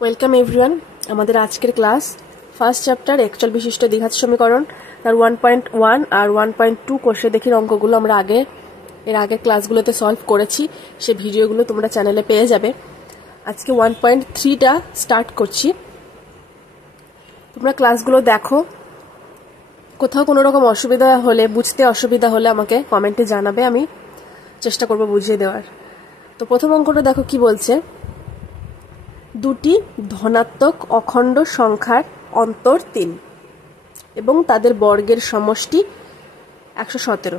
Welcome everyone. আমাদের আজকের class first chapter একচল বিশিষ্ট দ্বিঘাত সমীকরণ তার 1.1 আর 1.2 কোষে দেখি অঙ্কগুলো আমরা এর আগের ক্লাসগুলোতে সলভ করেছি। সে ভিডিওগুলো তোমরা চ্যানেলে পেয়ে যাবে। আজকে 1.3টা স্টার্ট করছি। তোমরা ক্লাসগুলো দেখো, কোথাও কোনো রকম অসুবিধা হলে, বুঝতে অসুবিধা হলে আমাকে কমেন্টে জানাবে, আমি চেষ্টা করব বুঝিয়ে দেওয়ার। তো প্রথম অঙ্কটা দেখো কি বলছে। দুটি ধনাত্মক অখণ্ড সংখ্যার অন্তর 3 এবং তাদের বর্গের সমষ্টি 117।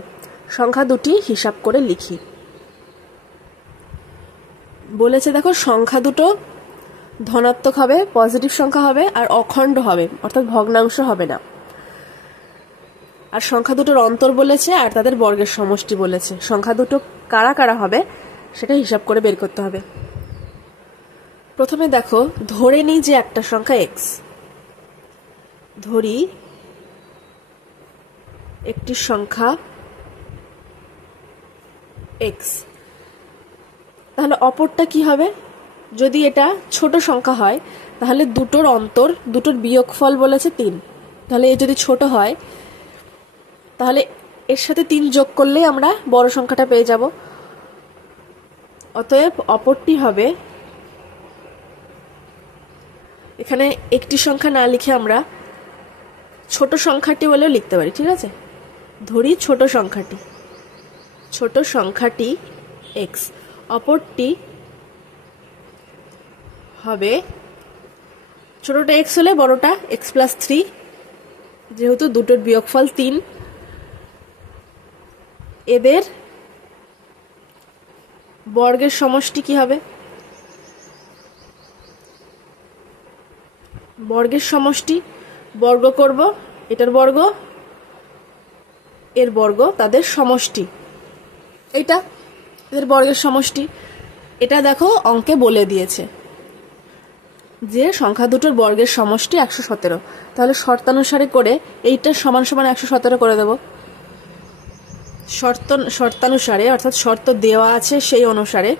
সংখ্যা দুটি হিসাব করে লিখি। বলেছে দেখো সংখ্যা দুটো ধনাত্মক হবে, পজিটিভ সংখ্যা হবে, আর অখণ্ড হবে, অর্থাৎ ভগ্নাংশ হবে না। আর সংখ্যা দুটোর অন্তর বলেছে আর তাদের বর্গের সমষ্টি বলেছে। সংখ্যা দুটো কারা কারা হবে সেটা হিসাব করে বের করতে হবে। প্রথমে দেখো, ধরে নিই যে একটা সংখ্যা এক্স। ধরি একটি সংখ্যা এক্স, তাহলে অপরটা কি হবে? যদি এটা ছোট সংখ্যা হয় তাহলে দুটোর অন্তর, দুটোর বিয়োগফল বলেছে 3। তাহলে এ যদি ছোট হয় তাহলে এর সাথে 3 যোগ করলেই আমরা বড় সংখ্যাটা পেয়ে যাব। অতএব অপরটি হবে, এখানে একটি সংখ্যা না লিখে আমরা ছোট সংখ্যাটি বলেও লিখতে পারি, ঠিক আছে? ধরি ছোট সংখ্যাটি এক্স, অপরটি হবে, ছোটটা এক্স হলে বড়টা এক্স প্লাস 3, যেহেতু দুটোর বিয়োগফল 3, এদের বর্গের সমষ্টি কি হবে? বর্গের সমষ্টি বর্গ করব, এটার বর্গ এর বর্গ, তাদের সমষ্টি এটা, এদের বর্গের সমষ্টি। এটা দেখো অঙ্কে বলে দিয়েছে যে সংখ্যা দুটোর বর্গের সমষ্টি 117। তাহলে শর্তানুসারে করে এইটা সমান সমান 117 করে দেব। শর্তানুসারে, অর্থাৎ শর্ত দেওয়া আছে সেই অনুসারে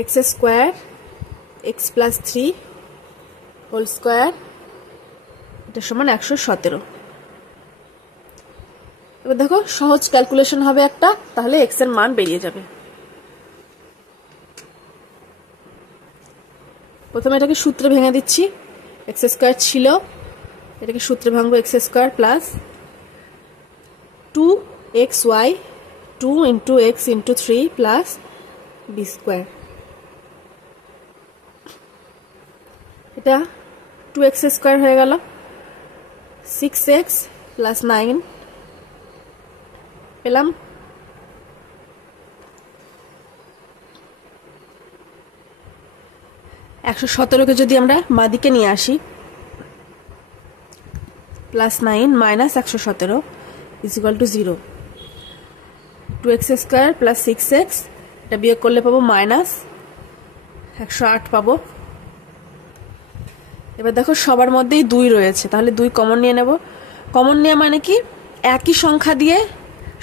x square x plus 3 whole square এটা সমান 117। এবার দেখো সহজ ক্যালকুলেশন হবে একটা, তাহলে এক্স এর মান বেরিয়ে যাবে। প্রথমে এটাকে সূত্রে ভেঙে দিচ্ছি। এক্স স্কোয়ার ছিল, এটাকে সূত্রে ভাঙবো। X square plus 2xy 2 into x into 3 plus b square. এটা 2x স্কোয়ার হয়ে গেল। 6x প্লাস 9 পেলাম। কে যদি আমরা বাঁদিকে নিয়ে আসি, plus 9 minus 117 is equal to 0। 2x square plus 6x, এটা বিয়োগ করলে পাবো মাইনাস 108 পাবো। এবার দেখো সবার মধ্যেই 2 রয়েছে, তাহলে 2 কমন নিয়ে নেব। কমন নেওয়া মানে কি? একই সংখ্যা দিয়ে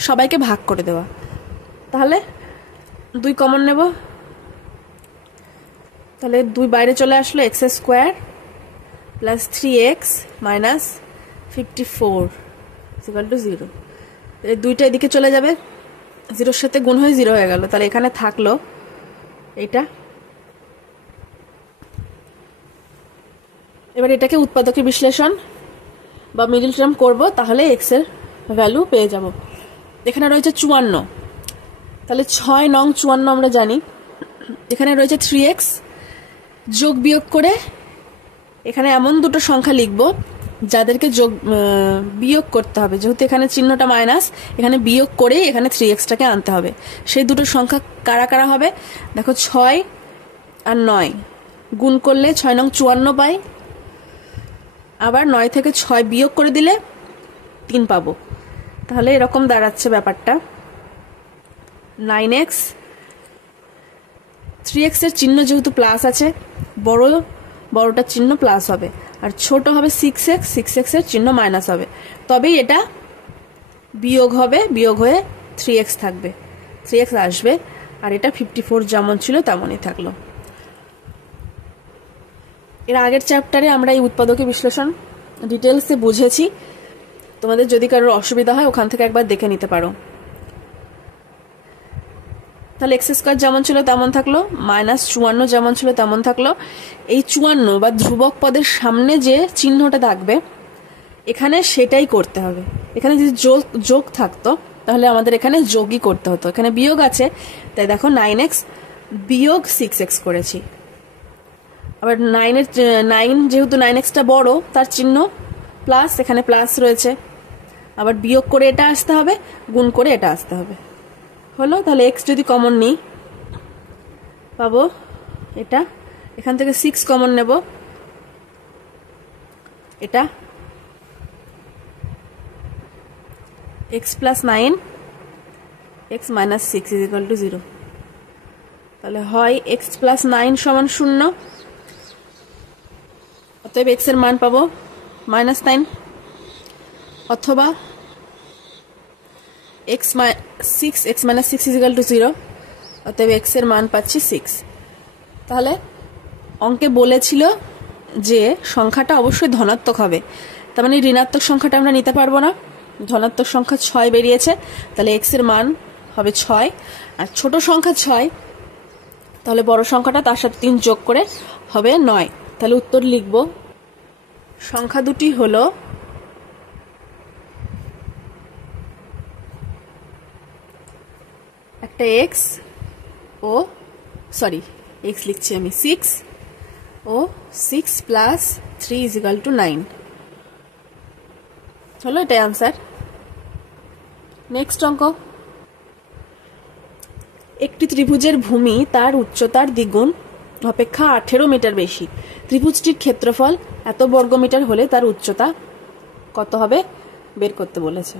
সবাইকে ভাগ করে দেওয়া। তাহলে 2 কমন নেব, তাহলে 2 বাইরে চলে আসলো। X square plus 3x minus 54 equal to 0। এই 2টা এদিকে চলে যাবে, 0-র সাথে গুণ হয়ে 0 হয়ে গেল। তাহলে এখানে থাকলো এটা। এবার এটাকে উৎপাদকের বিশ্লেষণ বা মিডল টার্ম করব, তাহলে এক্স এর ভ্যালু পেয়ে যাব। এখানে রয়েছে 54, তাহলে 6 নং 54 আমরা জানি। এখানে রয়েছে 3x, যোগ বিয়োগ করে এখানে এমন দুটো সংখ্যা লিখব যাদেরকে বিয়োগ করতে হবে। যেহেতু এখানে চিহ্নটা মাইনাস, এখানে বিয়োগ করে এখানে 3xটাকে আনতে হবে। সেই দুটো সংখ্যা কারা কারা হবে দেখো, 6 আর 9 গুণ করলে 6 নং 54 পাই। আবার 9 থেকে 6 বিয়োগ করে দিলে 3 পাবো। তাহলে এরকম দাঁড়াচ্ছে ব্যাপারটা। 9x, 3x এর চিহ্ন যেহেতু প্লাস আছে, বড়টার চিহ্ন প্লাস হবে, আর ছোট হবে 6x, 6x এর চিহ্ন মাইনাস হবে। তবেই এটা বিয়োগ হবে, বিয়োগ হয়ে 3x থাকবে, 3x আসবে। আর এটা 54 যেমন ছিল তেমনই থাকলো। এর আগের চ্যাপ্টারে আমরা এই উৎপাদকের বিশ্লেষণ ডিটেলসে বুঝেছি। তোমাদের যদি কারোর অসুবিধা হয় ওখান থেকে একবার দেখে নিতে পারো। তাহলে এক্স স্কোয়ার যেমন ছিল তেমন থাকলো, -54 যেমন ছিল তেমন থাকলো। এই 54 বা ধ্রুবক পদের সামনে যে চিহ্নটা থাকবে এখানে সেটাই করতে হবে। এখানে যদি যোগ থাকতো তাহলে আমাদের এখানে যোগই করতে হতো, এখানে বিয়োগ আছে তাই দেখো 9x বিয়োগ 6x করেছি। আবার 9 যেহেতু 9xটা বড় তার চিহ্ন প্লাস, এখানে প্লাস রয়েছে, আবার বিয়োগ করে এটা আসতে হবে, গুণ করে এটা আসতে হবে। হলো, তাহলে x যদি কমন নিই পাবো এটা, এখান থেকে 6 কমন নেব, এটা x plus 9 x minus 6 is equal to 0। তাহলে হয় x plus 9 সমান 0, অতএব x এর মান পাবো -9, অথবা x minus 6 is equal to 0, অতএব x এর মান পাচ্ছি 6। তাহলে অঙ্কে বলেছিল যে সংখ্যাটা অবশ্যই ধনাত্মক হবে, তার মানে ঋণাত্মক সংখ্যাটা আমরা নিতে পারবো না। ধনাত্মক সংখ্যা 6 বেরিয়েছে, তাহলে x এর মান হবে 6। আর ছোট সংখ্যা 6, তাহলে বড় সংখ্যাটা তার সাথে 3 যোগ করে হবে 9। তাহলে উত্তর লিখব, সংখ্যা দুটি হলো একটা x ও x লিখছি আমি 6 ও 6 plus 3 is equal to 9 হলো, এটাই আনসার। নেক্সট অঙ্ক, একটি ত্রিভুজের ভূমি তার উচ্চতার দ্বিগুণ অপেক্ষা 18 মিটার বেশি। ত্রিভুজটির ক্ষেত্রফল এত বর্গমিটার হলে তার উচ্চতা কত হবে বের করতে বলেছে।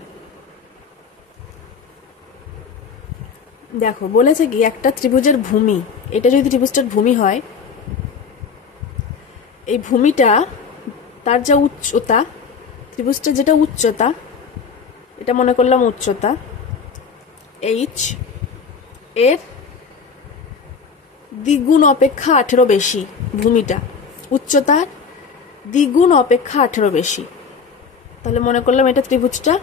দেখো বলেছে কি একটা ত্রিভুজের ভূমি, এটা যদি ত্রিভুজটার ভূমি হয়, এই ভূমিটা তার যা উচ্চতা, ত্রিভুজটা যেটা উচ্চতা, এটা মনে করলাম উচ্চতা h, এর দ্বিগুণ অপেক্ষা 18 বেশি। ভূমিটা উচ্চতার দ্বিগুণ অপেক্ষা 18 বেশি, তাহলে মনে করলাম এটা ত্রিভুজটা,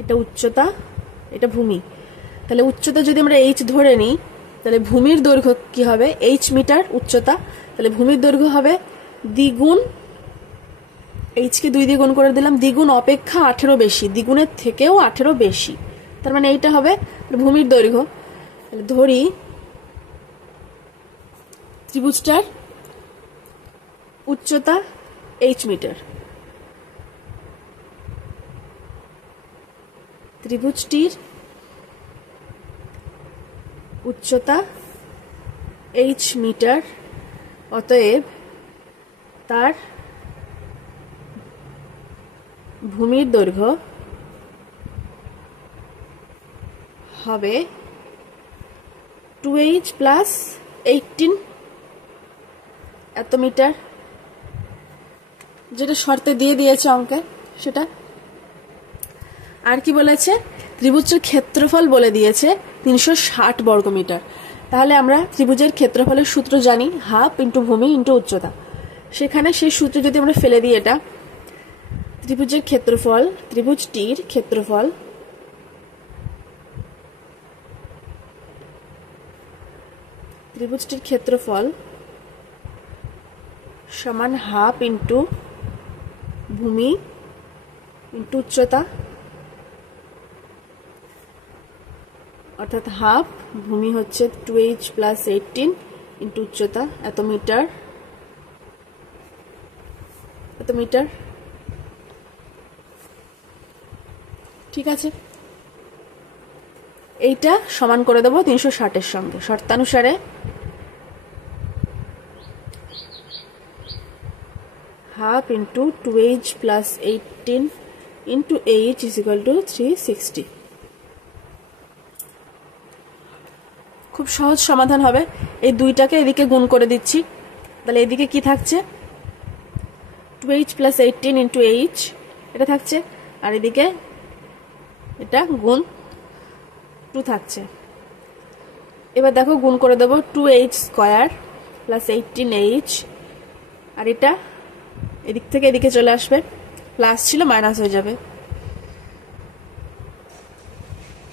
এটা উচ্চতা, এটা ভূমি। তাহলে উচ্চতা যদি আমরা h ধরে নিই তাহলে ভূমির দৈর্ঘ্য কি হবে, h মিটার উচ্চতা, তাহলে ভূমির দৈর্ঘ্য হবে দ্বিগুণ, h কে 2 দিয়ে গুণ করে দিলাম, দ্বিগুণ অপেক্ষা 18 বেশি, দ্বিগুণের থেকেও 18 বেশি, তার মানে এইটা হবে ভূমির দৈর্ঘ্য। ধরি ত্রিভুজটার উচ্চতা h মিটার, ত্রিভুজটির উচ্চতা h মিটার, অতএব তার ভূমির দৈর্ঘ্য হবে 2h plus 18 এত মিটার, যেটা শর্তে দিয়ে দিয়েছে অঙ্কে সেটা। আর কি বলেছে, ত্রিভুজের ক্ষেত্রফল বলে দিয়েছে 360 বর্গমিটার। তাহলে আমরা ত্রিভুজের ক্ষেত্রফলের সূত্র জানি, হাফ ইন্টু ভূমি ইন্টু উচ্চতা। সেখানে সেই সূত্র যদি আমরা ফেলে দিই, এটা ত্রিভুজের ক্ষেত্রফল, ত্রিভুজটির ক্ষেত্রফল সমান হাফ ইন্টু ভূমি ইন্টু উচ্চতা, অর্থাৎ হাফ, ভূমি হচ্ছে 2h plus 18 ইন্টু উচ্চতা এত মিটার, ঠিক আছে। এইটা সমান করে দেবো 360-এর সঙ্গে, শর্তানুসারে half into 2h plus 18 into h is equal to 360। খুব সহজ সমাধান হবে। এই দুইটাকে এদিকে গুণ করে দিচ্ছি, তাহলে এদিকে কি থাকছে, 2h plus 18 ইন্টু h এটা থাকছে, আর এদিকে এটা গুণ 2 থাকছে। এবার দেখো গুণ করে দেবো 2h স্কোয়ার প্লাস 18h আর এটা এদিক থেকে এদিকে চলে আসবে, প্লাস ছিল মাইনাস হয়ে যাবে।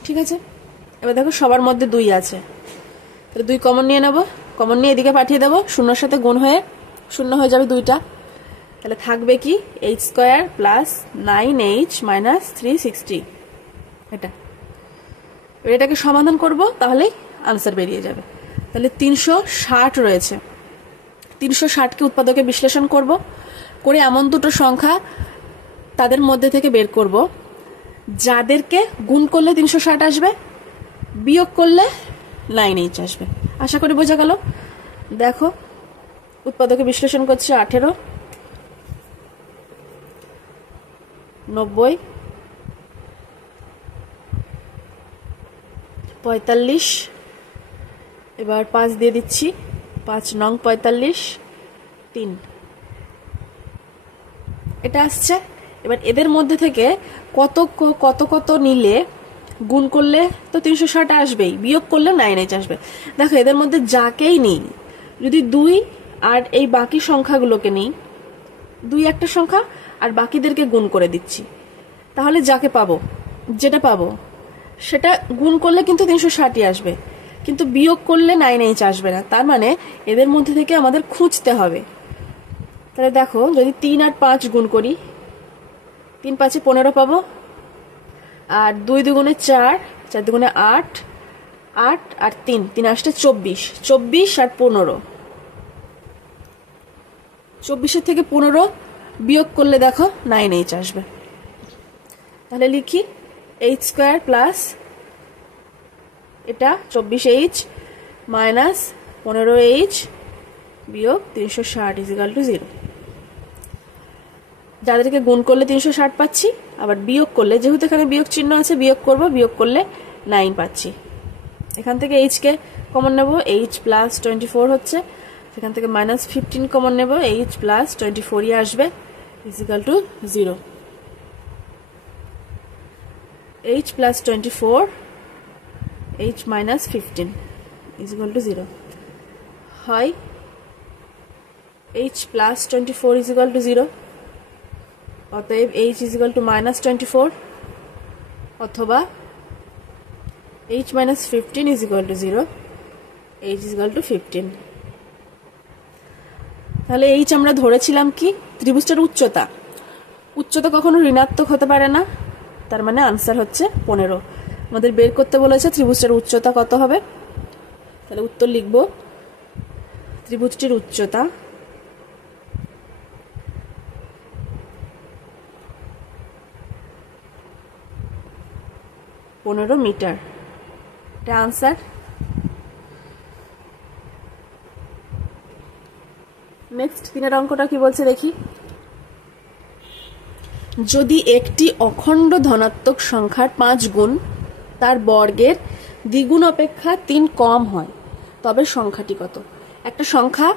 ঠিক আছে, এবার দেখো সবার মধ্যে 2 আছে, তাহলে 2 কমন নিয়ে নেব, কমন নিয়ে এদিকে পাঠিয়ে দেবো, শূন্যর সাথে গুণ হয়ে শূন্য হয়ে যাবে 2টা। তাহলে থাকবে কি h² প্লাস 9h মাইনাস 360। এটাকে সমাধান করব, তাহলেই আনসার বেরিয়ে যাবে। তাহলে 360 রয়েছে, 360কে উৎপাদকে বিশ্লেষণ করব, করে এমন দুটো সংখ্যা তাদের মধ্যে থেকে বের করব যাদেরকে গুণ করলে 360 আসবে, বিয়োগ করলে 9h আসবে। আশা করি বোঝা গেল। দেখো উৎপাদকে বিশ্লেষণ করছি, 18, 90, 45, এবার 5 দিয়ে দিচ্ছি, 5 নং 45, 3 এটা আসছে। এবার এদের মধ্যে থেকে কত কত কত নিলে গুণ করলে তো 360 আসবেই, বিয়োগ করলে 9h আসবে। দেখো এদের মধ্যে যাকেই নিই, যদি 2 আর এই বাকি সংখ্যাগুলোকে নিই, 2 একটা সংখ্যা আর বাকিদেরকে গুণ করে দিচ্ছি, তাহলে যাকে পাবো, যেটা পাবো সেটা গুণ করলে কিন্তু 360ই আসবে, কিন্তু বিয়োগ করলে 9h আসবে না। তার মানে এদের মধ্যে থেকে আমাদের খুঁজতে হবে। তাহলে দেখো যদি 3 আর 5 গুণ করি, 3 5 15 পাবো, আর 2 দুগুণে 4, 4 দুগুণে 8, 8 আর 3 3 আসতে 24, 24 আর 15, 24 থেকে 15 বিয়োগ করলে দেখো 9h আসবে। তাহলে লিখি h² প্লাস এটা 24h মাইনাস 15h বিয়োগ 360 ইজিক্যাল টু 0। যাদেরকে গুণ করলে 360 পাচ্ছি, আবার বিয়োগ করলে, যেহেতু এখানে বিয়োগ চিহ্ন আছে বিয়োগ করব, বিয়োগ করলে 9 পাচ্ছি। এখান থেকে h কে কমন নেব, h প্লাস 24 হচ্ছে, সেখান থেকে মাইনাস 15 কমন নেব, h প্লাস 24ই আসবে, is equal to 0। h plus 24, h minus 15 is equal to 0 হয়। h প্লাস 24 ইজিক্যাল টু 0, অতএব h ইজিক্যাল টু মাইনাস 24, অথবা h minus 15 is equal to 0, h is equal to 15। তাহলে h আমরা ধরেছিলাম কি ত্রিভুজটার উচ্চতা, উচ্চতা কখনো ঋণাত্মক হতে পারে না, তার মানে আনসার হচ্ছে 15। আমাদের বের করতে বলেছে ত্রিভুজটার উচ্চতা কত হবে, তাহলে উত্তর লিখব ত্রিভুজটির উচ্চতা মিটার, এটা আনসার। নেক্সট 3 অঙ্কটা কি বলছে দেখি। যদি একটি অখণ্ড ধনাত্মক সংখ্যার 5 গুণ তার বর্গের দ্বিগুণ অপেক্ষা 3 কম হয়, তবে সংখ্যাটি কত? একটা সংখ্যা,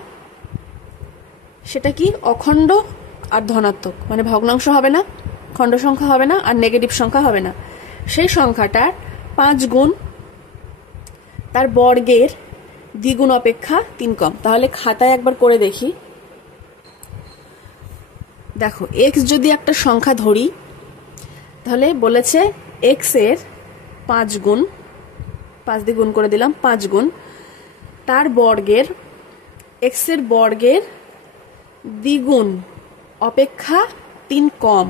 সেটা কি অখণ্ড আর ধনাত্মক, মানে ভগ্নাংশ হবে না, খণ্ড সংখ্যা হবে না, আর নেগেটিভ সংখ্যা হবে না, সেই সংখ্যাটার 5 গুণ তার বর্গের দ্বিগুণ অপেক্ষা 3 কম। তাহলে খাতায় একবার করে দেখি। দেখো x যদি একটা সংখ্যা ধরি, তাহলে বলেছে x এর 5 গুণ, 5 দিয়ে গুণ করে দিলাম, 5 গুণ তার বর্গের, x এর বর্গের দ্বিগুণ অপেক্ষা 3 কম।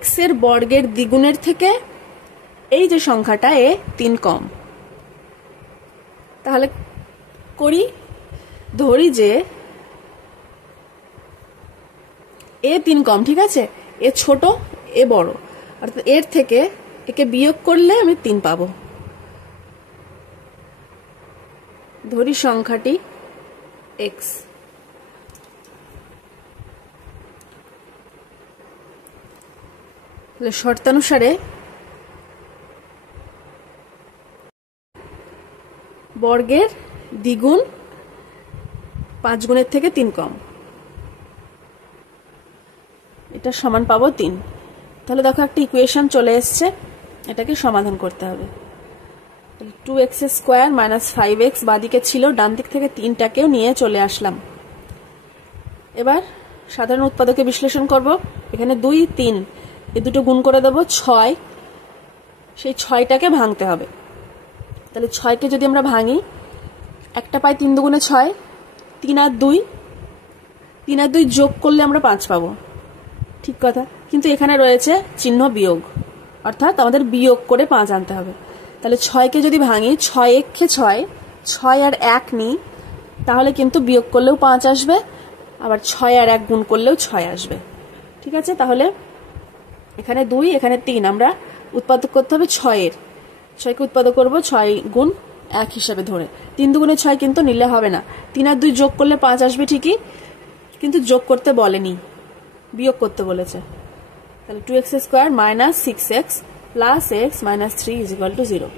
x এর বর্গের দ্বিগুণের থেকে এই যে সংখ্যাটা এ 3 কম। তাহলে করি, ধরি যে এ 3 কম, ঠিক আছে, এ ছোট এ বড়, অর্থাৎ এর থেকে একে বিয়োগ করলে আমি 3 পাবো। ধরি সংখ্যাটি x, তাহলে শর্তানুসারে বর্গের দ্বিগুণ 5 গুণের থেকে 3 কম, এটা সমান পাবো 3। তাহলে দেখো একটা ইকুয়েশন চলে এসছে, এটাকে সমাধান করতে হবে। 2x স্কোয়ার মাইনাস 5x বাদিকে ছিল, ডান দিক থেকে 3টাকেও নিয়ে চলে আসলাম। এবার সাধারণ উৎপাদকে বিশ্লেষণ করব। এখানে 2, 3 এই দুটো গুণ করে দেব 6, সেই 6টাকে ভাঙতে হবে। তাহলে 6কে যদি আমরা ভাঙি, একটা পাই 3 দুগুণে 6, 3 আর 2 যোগ করলে আমরা 5 পাবো, ঠিক কথা। কিন্তু এখানে রয়েছে চিহ্ন বিয়োগ, অর্থাৎ আমাদের বিয়োগ করে 5 আনতে হবে। তাহলে 6কে যদি ভাঙি, 6 একে 6 আর 1 নিই, তাহলে কিন্তু বিয়োগ করলেও 5 আসবে, আবার 6 আর 1 গুণ করলেও 6 আসবে, ঠিক আছে। তাহলে এখানে 2, এখানে 3, আমরা উৎপাদক করতে হবে 6কে উৎপাদক করব 6 গুণ 1 হিসাবে ধরে। 3 দুগুণে 6 কিন্তু নিলে হবে না, 3 আর 2 যোগ করলে 5 আসবে ঠিকই, কিন্তু যোগ করতে বলেনি, বিয়োগ করতে বলেছে। তাহলে 2x square minus 6x plus x minus 3 is equal to 0।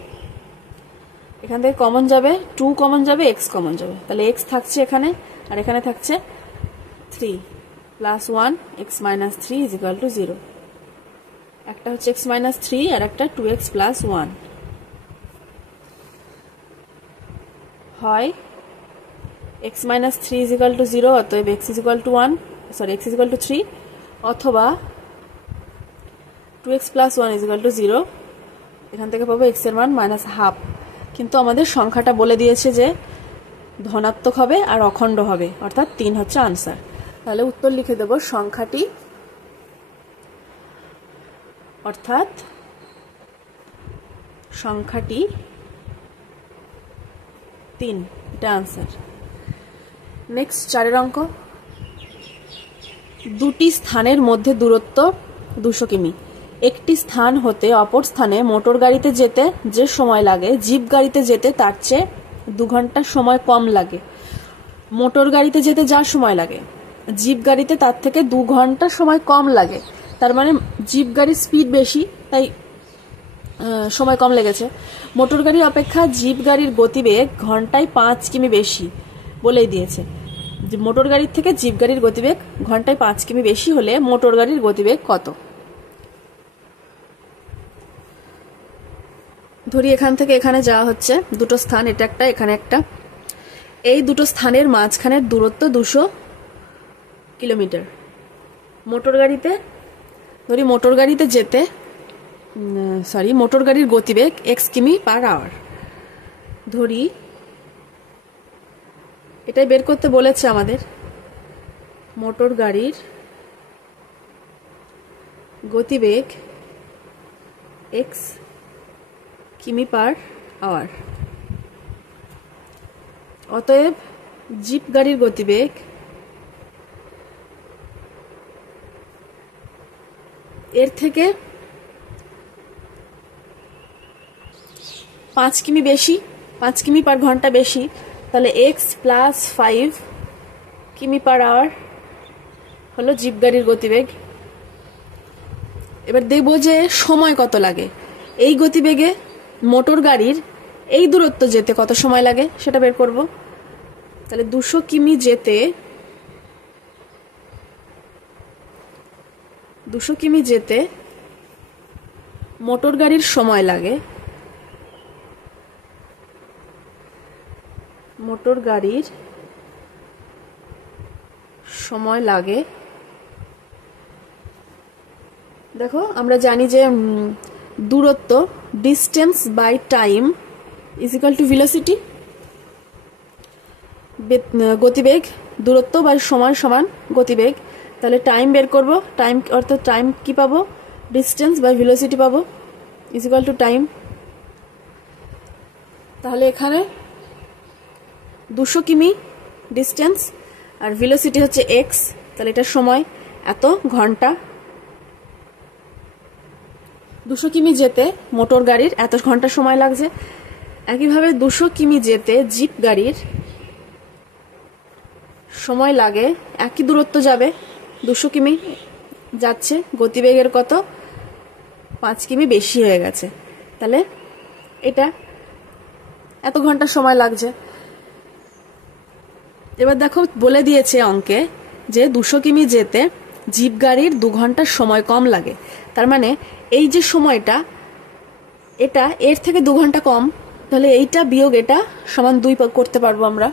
এখান থেকে কমন যাবে, 2 কমন যাবে, x কমন যাবে, তাহলে x থাকছে এখানে, আর এখানে থাকছে 3 plus 1 x minus 3 is equal to 0। একটা হচ্ছে x মাইনাস 3 আর একটা 2x প্লাস 1, হয় x minus 3 is equal to 0, অতএব x is equal to 1, sorry x is equal two 3, অথবা 2x plus 1 is equal to 0। এখান থেকে পাবো x এর মান মাইনাস হাফ, কিন্তু আমাদের সংখ্যাটা বলে দিয়েছে যে ধনাত্মক হবে আর অখণ্ড হবে, অর্থাৎ 3 হচ্ছে আনসার। তাহলে উত্তর লিখে দেব সংখ্যাটি, অর্থাৎ সংখ্যাটি 3, এটা আনসার। নেক্সট 4 অঙ্ক। দুটি স্থানের মধ্যে দূরত্ব 200 কিমি। একটি স্থান হতে অপর স্থানে মোটর গাড়িতে যেতে যে সময় লাগে, জিপ গাড়িতে যেতে তার চেয়ে 2 ঘন্টা সময় কম লাগে। মোটর গাড়িতে যেতে যা সময় লাগে, জিপ গাড়িতে তার থেকে 2 ঘন্টা সময় কম লাগে। তার মানে জিপ গাড়ির স্পিড বেশি, তাই সময় কম লেগেছে। মোটর গাড়ি অপেক্ষা জিপ গাড়ির গতিবেগ ঘন্টায় 5 কিমি বেশি বলেই দিয়েছে। মোটর গাড়ির থেকে জিপ গাড়ির গতিবেগ ঘন্টায় 5 কিমি বেশি হলে মোটর গাড়ির গতিবেগ কত? ধরি এখান থেকে এখানে যাওয়া হচ্ছে, দুটো স্থান, এটা একটা এখানে একটা, এই দুটো স্থানের মাঝখানের দূরত্ব 200 কিলোমিটার। মোটর গাড়িতে ধরি মোটর গাড়িতে যেতে মোটর গাড়ির গতিবেগ x কিমি পার আওয়ার। ধরি এটাই বের করতে বলেছে আমাদের, মোটর গাড়ির গতিবেগ x কিমি পার আওয়ার, অতএব জিপ গাড়ির গতিবেগ এর থেকে 5 কিমি বেশি, 5 কিমি পার ঘন্টা বেশি, তাহলে x প্লাস 5 কিমি পার আওয়ার হলো জিপ গাড়ির গতিবেগ। এবার দেখব যে সময় কত লাগে। এই গতিবেগে মোটর গাড়ির এই দূরত্ব যেতে কত সময় লাগে সেটা বের করব। তাহলে 200 কিমি যেতে মোটর গাড়ির সময় লাগে, দেখো আমরা জানি যে দূরত্ব distance by time is equal to velocity. গতিবেগ দূরত্ব বাই সময় সমান গতিবেগ। তাহলে টাইম বের করব, টাইম অর্থাৎ টাইম কি পাবো, ডিস্টেন্স বাই ভেলোসিটি পাবো ইজ ইকুয়াল টু টাইম। তাহলে এখানে 200 কিমি ডিস্টেন্স আর ভেলোসিটি হচ্ছে x, তাহলে এটা সময় এত ঘন্টা। 200 কিমি যেতে মোটর গাড়ির এত ঘন্টা সময় লাগছে। একইভাবে 200 কিমি যেতে জিপ গাড়ির সময় লাগে, একই দূরত্ব যাবে, 200 কিমি যাচ্ছে, গতিবেগের কত 5 কিমি বেশি হয়ে গেছে, তাহলে এটা এত ঘন্টা সময় লাগছে। এবার দেখো বলে দিয়েছে অঙ্কে যে 200 কিমি যেতে জিপ গাড়ির 2 ঘন্টার সময় কম লাগে। তার মানে এই যে সময়টা, এটা এর থেকে 2 ঘন্টা কম, তাহলে এইটা বিয়োগ এটা সমান 2 করতে পারবো আমরা।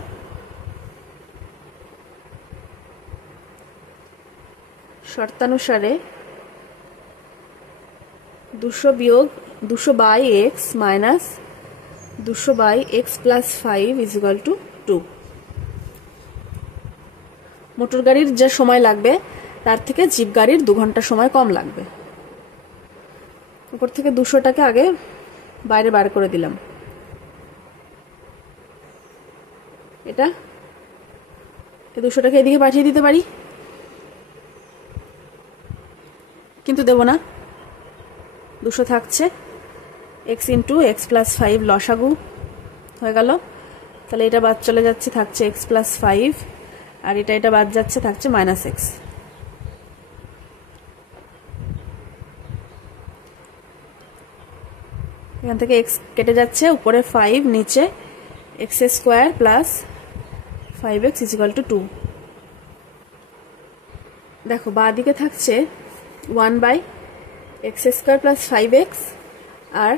শর্তানুসারে 200 বিয়োগ 200 by x minus 200 by x plus 5 is equal to 2। Motor গাড়ির যে সময় লাগবে তার থেকে জিপ গাড়ির 2 ঘন্টা সময় কম লাগবে। উপর থেকে 200টাকে আগে বাইরে বার করে দিলাম। এটা 200টাকে এদিকে পাঠিয়ে দিতে পারি, কিন্তু দেব না। 200 থাকছে, x ইন্টু এক্স প্লাস 5 লসাগু হয়ে গেল। তাহলে এটা বাদ চলে যাচ্ছে, থাকছে x প্লাস 5, আর এটা বাদ যাচ্ছে, থাকছে মাইনাস এক্স। এখান থেকে x কেটে যাচ্ছে, উপরে 5, নিচে x square plus 5x is equal to 2। দেখো বাঁ দিকে থাকছে 1 by x square plus 5x, আর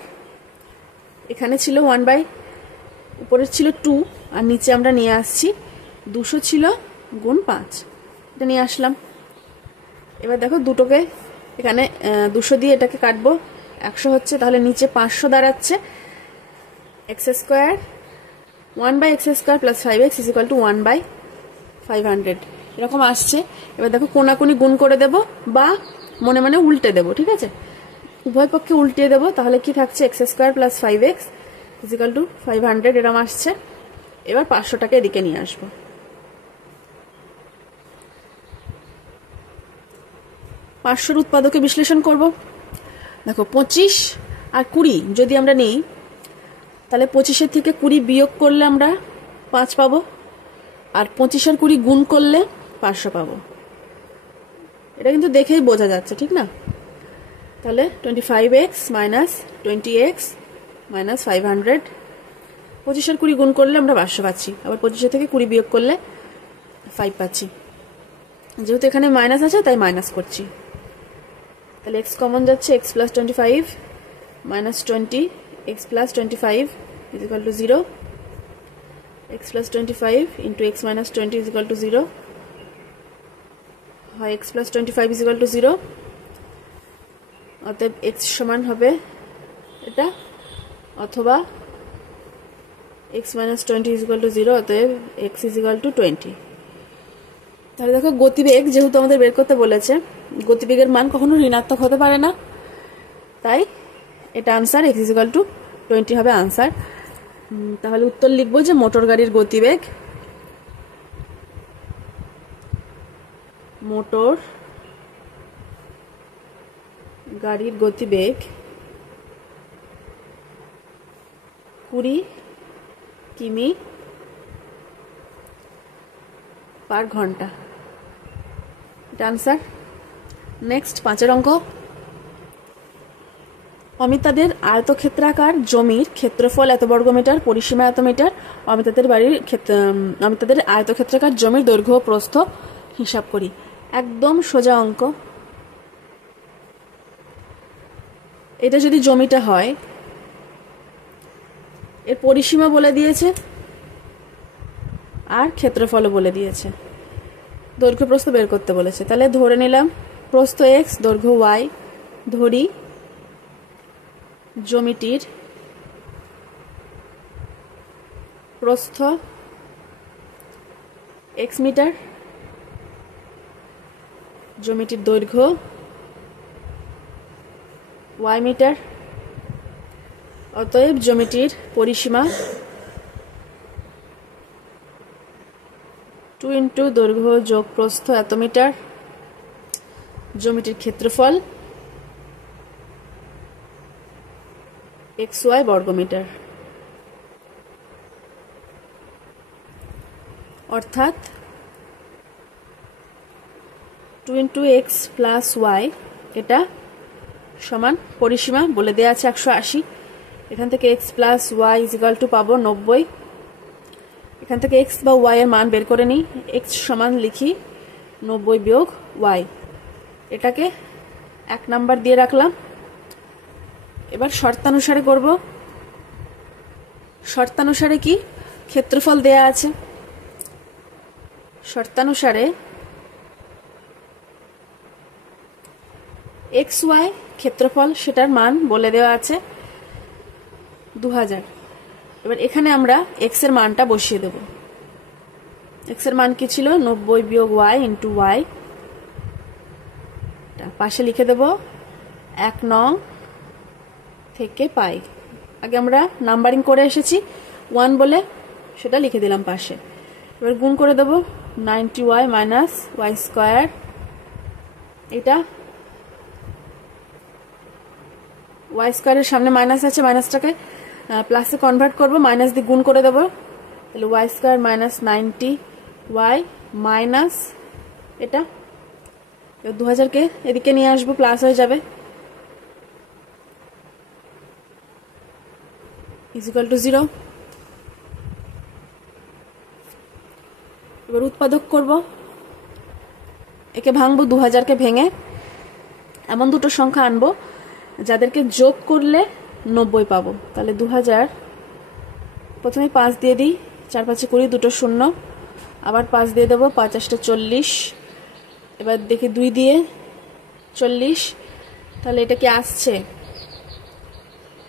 এখানে ছিল 1 বাই, উপরে ছিল 2, আর নিচে আমরা নিয়ে আসছি 200 ছিল গুণ 5, এটা নিয়ে আসলাম। এবার দেখো দুটোকে এখানে 200 দিয়ে এটাকে কাটবো, 100 হচ্ছে, তাহলে নিচে 500 দাঁড়াচ্ছে। X square 1 by x square plus 5x is equal to 1 by 500 এরকম আসছে। এবার দেখো কোনাকুনি গুণ করে দেব বা মনে মনে উল্টে দেব, ঠিক আছে? উভয় পক্ষে উল্টিয়ে দেব, তাহলে কি থাকছে x square plus 5x is equal two 500 এরকম আসছে। এবার 500টাকে এদিকে নিয়ে আসবো। পাঁচশোর উৎপাদকে বিশ্লেষণ করব। দেখো 25 আর 20 যদি আমরা নিই, তাহলে 25-এর থেকে 20 বিয়োগ করলে আমরা 5 পাবো, আর 25 আর 20 গুণ করলে 500 পাবো। এটা কিন্তু দেখেই বোঝা যাচ্ছে, ঠিক না? তাহলে 25x মাইনাস 20x মাইনাস 500, 25 আর 20 গুণ করলে আমরা 500 পাচ্ছি, আবার 25 থেকে 20 বিয়োগ করলে 5 পাচ্ছি। যেহেতু এখানে মাইনাস আছে তাই মাইনাস করছি। তাহলে x কমন যাচ্ছে, x plus 25 minus 20 x plus 25 is equal to 0, x plus 25 into x minus 20 is equal to 0, হয় x plus 25 is equal to 0। অতএব x সমান হবে এটা, অথবা x minus 20 is equal to 0, অতএব x ইজ ইকুয়াল টু 20। তাহলে দেখো গতিবেগ যেহেতু আমাদের বের করতে বলেছে, গতিবেগের মান কখনো ঋণাত্মক হতে পারে না, তাই এটা answer, x is equal two 20 হবে আনসার। তাহলে উত্তর লিখবো যে মোটর গাড়ির গতিবেগ, মোটর গাড়ির গতিবেগ 20 কিমি পার ঘন্টা, এটা আনসার। নেক্সট 5 অঙ্ক। অমিতাদের আয়তক্ষেত্রাকার জমির ক্ষেত্রফল এত বর্গমিটার, পরিসীমা এত মিটার। অমিতাদের আয়তক্ষেত্রাকার জমির দৈর্ঘ্য প্রস্থ হিসাব করি। একদম সোজা অঙ্ক। এটা যদি জমিটা হয়, এর পরিসীমা বলে দিয়েছে আর ক্ষেত্রফলও বলে দিয়েছে, দৈর্ঘ্য প্রস্থ বের করতে বলেছে। তাহলে ধরে নিলাম প্রস্থ x, দৈর্ঘ্য y, ধরি জমিটির প্রস্থ x মিটার, জমিটির দৈর্ঘ্য y মিটার, অতএব জমিটির পরিসীমা 2 ইন্টু দৈর্ঘ্য যোগ প্রস্থ এত মিটার, জমিটির ক্ষেত্রফল xy বর্গমিটার। অর্থাৎ 2 ইন্টু এক্স প্লাস ওয়াই, এটা সমান পরিসীমা বলে দেওয়া আছে 180। এখান থেকে x plus y is equal to পাবো 90। এখান থেকে x বা y এর মান বের করে নিই। x সমান লিখি 90 বিয়োগ y, এটাকে 1 নাম্বার দিয়ে রাখলাম। এবার শর্তানুসারে করব। শর্তানুসারে কি, ক্ষেত্রফল দেয়া আছে, শর্তানুসারে এক্স ওয়াই ক্ষেত্রফল সেটার মান বলে দেওয়া আছে 2000। এবার এখানে আমরা এক্স এর মানটা বসিয়ে দেব। এক্স এর মান কি ছিল 90 বিয়োগ ওয়াই ইন্টু ওয়াই, পাশে লিখে দেব 1 নং থেকে পাই। আগে আমরা নাম্বারিং করে এসেছি 1 বলে সেটা লিখে দিলাম পাশে। এবার গুণ করে দেব 90y মাইনাস ওয়াই স্কোয়ার, এটা ওয়াই স্কোয়ারের সামনে মাইনাস আছে, মাইনাসটাকে প্লাসে কনভার্ট করব, মাইনাস দিয়ে গুণ করে দেব, তাহলে y square minus 90y minus এটা 2000কে এদিকে নিয়ে আসবো, প্লাস হয়ে যাবে, ইজ ইকুয়াল টু 0। এবার উৎপাদক করব, একে ভাঙবো, 2000কে ভেঙে এমন দুটো সংখ্যা আনবো যাদেরকে যোগ করলে 90 পাবো। তাহলে 2000 প্রথমে 5 দিয়ে দিই, 4 5 20, দুটো শূন্য, আবার 5 দিয়ে দেবো, 5 8 40, এবার দেখি 2 দিয়ে 40, তাহলে এটা কি আসছে?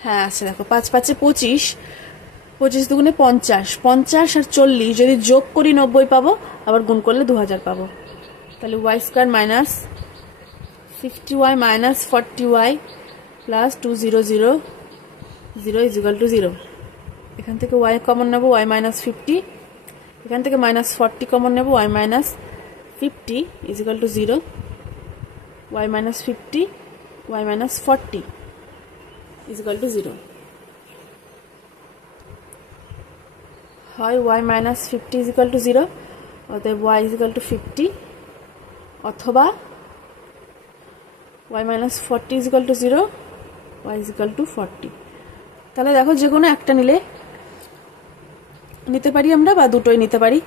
হ্যাঁ আসছে, দেখো 5 5 25, 25 দুগুণে 50, 50 আর 40 যদি যোগ করি 90 পাবো, আবার গুণ করলে 2000 পাবো। তাহলে y square minus 50y minus 40y plus 200 0 is equal to 0। এখান থেকে y কমন নেব, y মাইনাস 50, এখান থেকে মাইনাস 40 কমন নেব, y minus 50 is equal to 0, y minus 50 y minus 40 is equal to 0। হয় y minus 50 is equal to 0, অতএব y is equal to 50, অথবা y minus 40 is equal to 0, y is equal two 40। তাহলে দেখো যে কোনো একটা নিতে পারি আমরা, বা দুটোই নিতে পারি।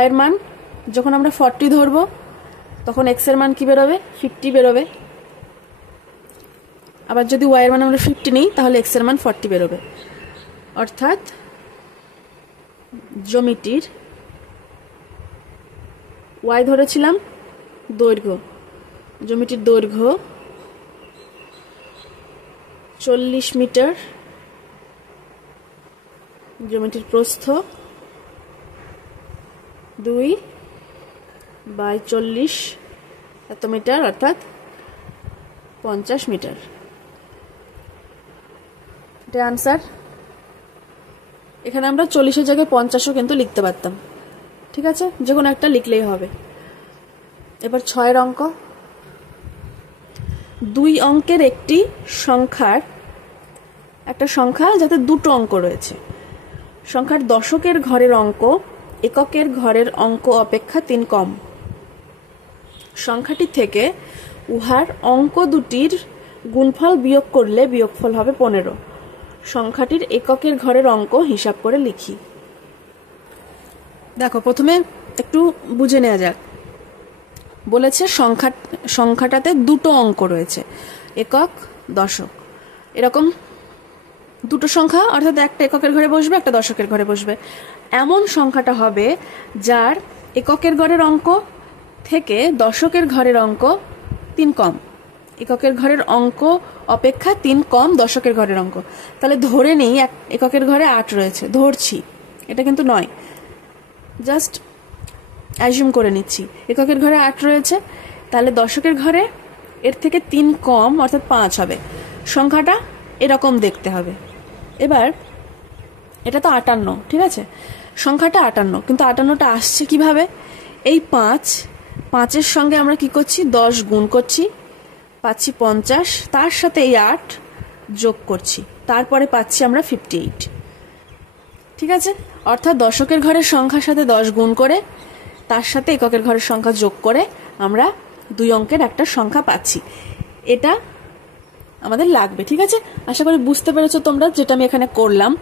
y এর মান যখন আমরা 40 ধরবো তখন x এর মান কি বেরোবে? 50 বেরোবে। আবার যদি y এর মান আমরা 50 নিই তাহলে x এর মান 40 বেরোবে। অর্থাৎ জ্যামিতির y ধরেছিলাম দৈর্ঘ্য, জ্যামিতির দৈর্ঘ্য 40 মিটার, জ্যামিতির প্রস্থ 2/40 এত মিটার, অর্থাৎ 50 মিটার। এটা আনসার। এখানে আমরা 40-এর জায়গায় 50ও কিন্তু লিখতে পারতাম, ঠিক আছে, যে কোনো একটা লিখলেই হবে। এবার 6 অঙ্ক, 2 অঙ্কের একটি সংখ্যা যাতে দুটো অঙ্ক রয়েছে, সংখ্যার দশকের ঘরের অঙ্ক এককের ঘরের অঙ্ক অপেক্ষা 3 কম। সংখ্যাটি থেকে উহার অঙ্ক দুটির গুণফল বিয়োগ করলে বিয়োগফল হবে 15। সংখ্যাটির এককের ঘরের অঙ্ক হিসাব করে লিখি। দেখো প্রথমে একটু বুঝে নেওয়া যাক। বলেছে সংখ্যাটাতে দুটো অঙ্ক রয়েছে, একক দশক, এরকম দুটো সংখ্যা, অর্থাৎ একটা এককের ঘরে বসবে, একটা দশকের ঘরে বসবে। এমন সংখ্যাটা হবে যার এককের ঘরের অঙ্ক থেকে দশকের ঘরের অঙ্ক 3 কম। এককের ঘরের অঙ্ক অপেক্ষা 3 কম দশকের ঘরের অঙ্ক। তাহলে ধরে নেই এককের ঘরে 8 রয়েছে, ধরছি, এটা কিন্তু নয়, জাস্ট অ্যাজিউম করে নিচ্ছি এককের ঘরে 8 রয়েছে, তাহলে দশকের ঘরে এর থেকে 3 কম অর্থাৎ 5 হবে। সংখ্যাটা এরকম দেখতে হবে। এবার এটা তো 58, ঠিক আছে, সংখ্যাটা 58, কিন্তু 58টা আসছে কিভাবে? এই 5-5-এর সঙ্গে আমরা কি করছি? 10 গুণ করছি, পাচ্ছি 50, তার সাথে এই 8 যোগ করছি, তারপরে পাচ্ছি আমরা 58, ঠিক আছে। অর্থাৎ দশকের ঘরের সংখ্যার সাথে 10 গুণ করে তার সাথে এককের ঘরের সংখ্যা যোগ করে আমরা 2 অঙ্কের একটা সংখ্যা পাচ্ছি। এটা আমাদের লাগবে, ঠিক আছে। আশা করি বুঝতে পেরেছো তোমরা যেটা আমি এখানে করলাম।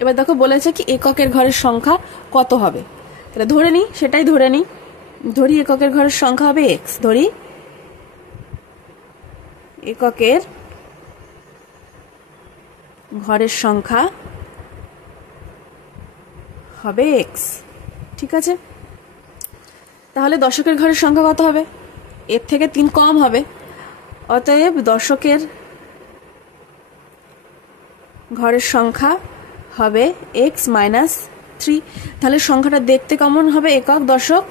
এবার দেখো বলেছে কি এককের ঘরের সংখ্যা কত হবে, তাহলে ধরে নিই, সেটাই ধরে নিই। ধরি এককের ঘরের সংখ্যা হবে x, ধরি এককের ঘরের সংখ্যা হবে x, ঠিক আছে। তাহলে দশকের ঘরের সংখ্যা কত হবে? এর থেকে 3 কম হবে, অতএব দশকের ঘরের সংখ্যা হবে x-3। তাহলে সংখ্যাটা দেখতে কেমন হবে? একক দশক,